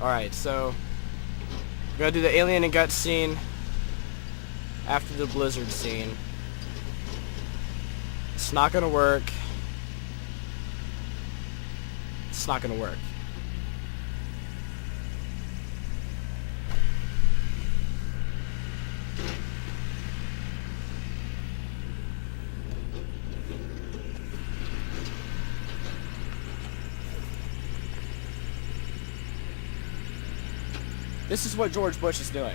Alright, so we're gonna do the alien and gut scene after the blizzard scene. It's not gonna work. It's not gonna work. This is what George Bush is doing.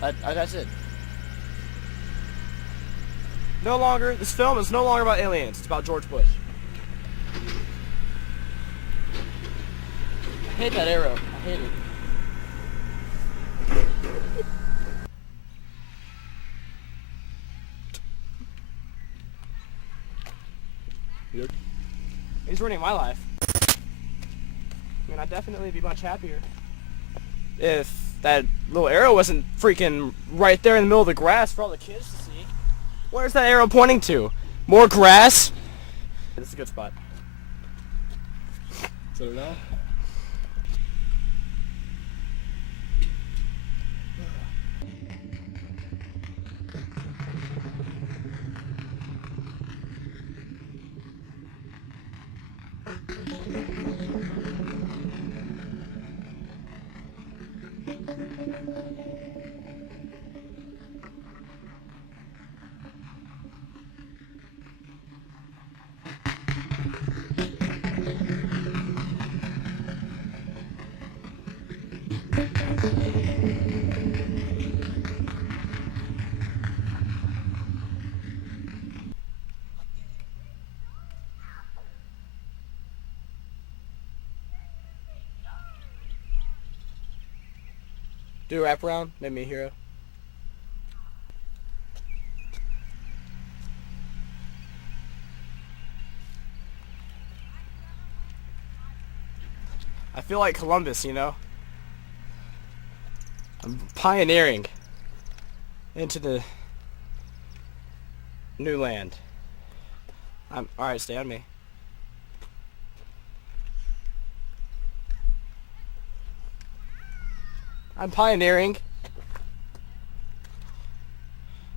That's it. No longer, this film is no longer about aliens. It's about George Bush. I hate that arrow. I hate it. He's ruining my life. I mean, I'd definitely be much happier if that little arrow wasn't freaking right there in the middle of the grass for all the kids to see. Where's that arrow pointing to? More grass? This is a good spot. So now? Do a wraparound, make me a hero. I feel like Columbus, you know? I'm pioneering into the new land. Alright, stay on me. I'm pioneering.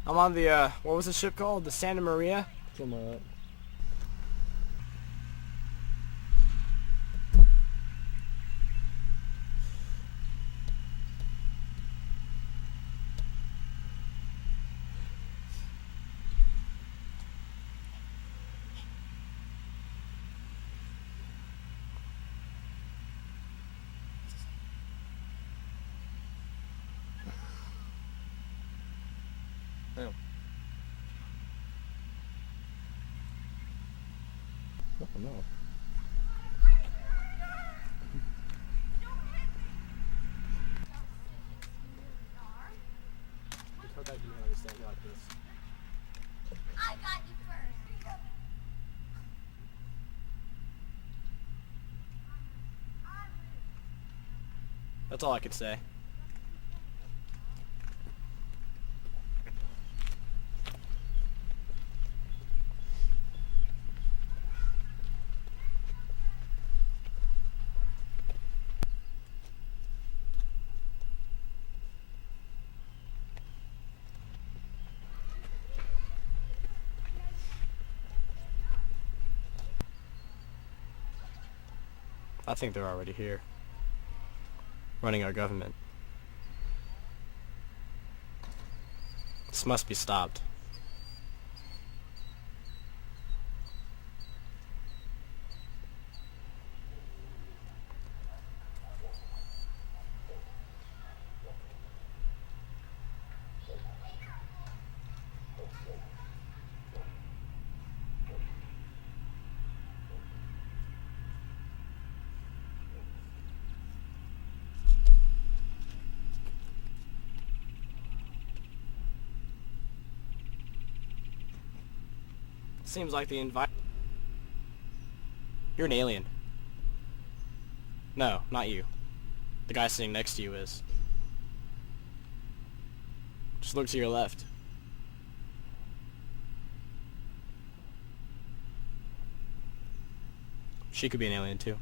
I'm on the, what was the ship called? The Santa Maria? Something like that. Oh, no. I got you first. That's all I could say. I think they're already here, running our government. This must be stopped. Seems like the You're an alien. No, not you. The guy sitting next to you is. Just look to your left. She could be an alien too.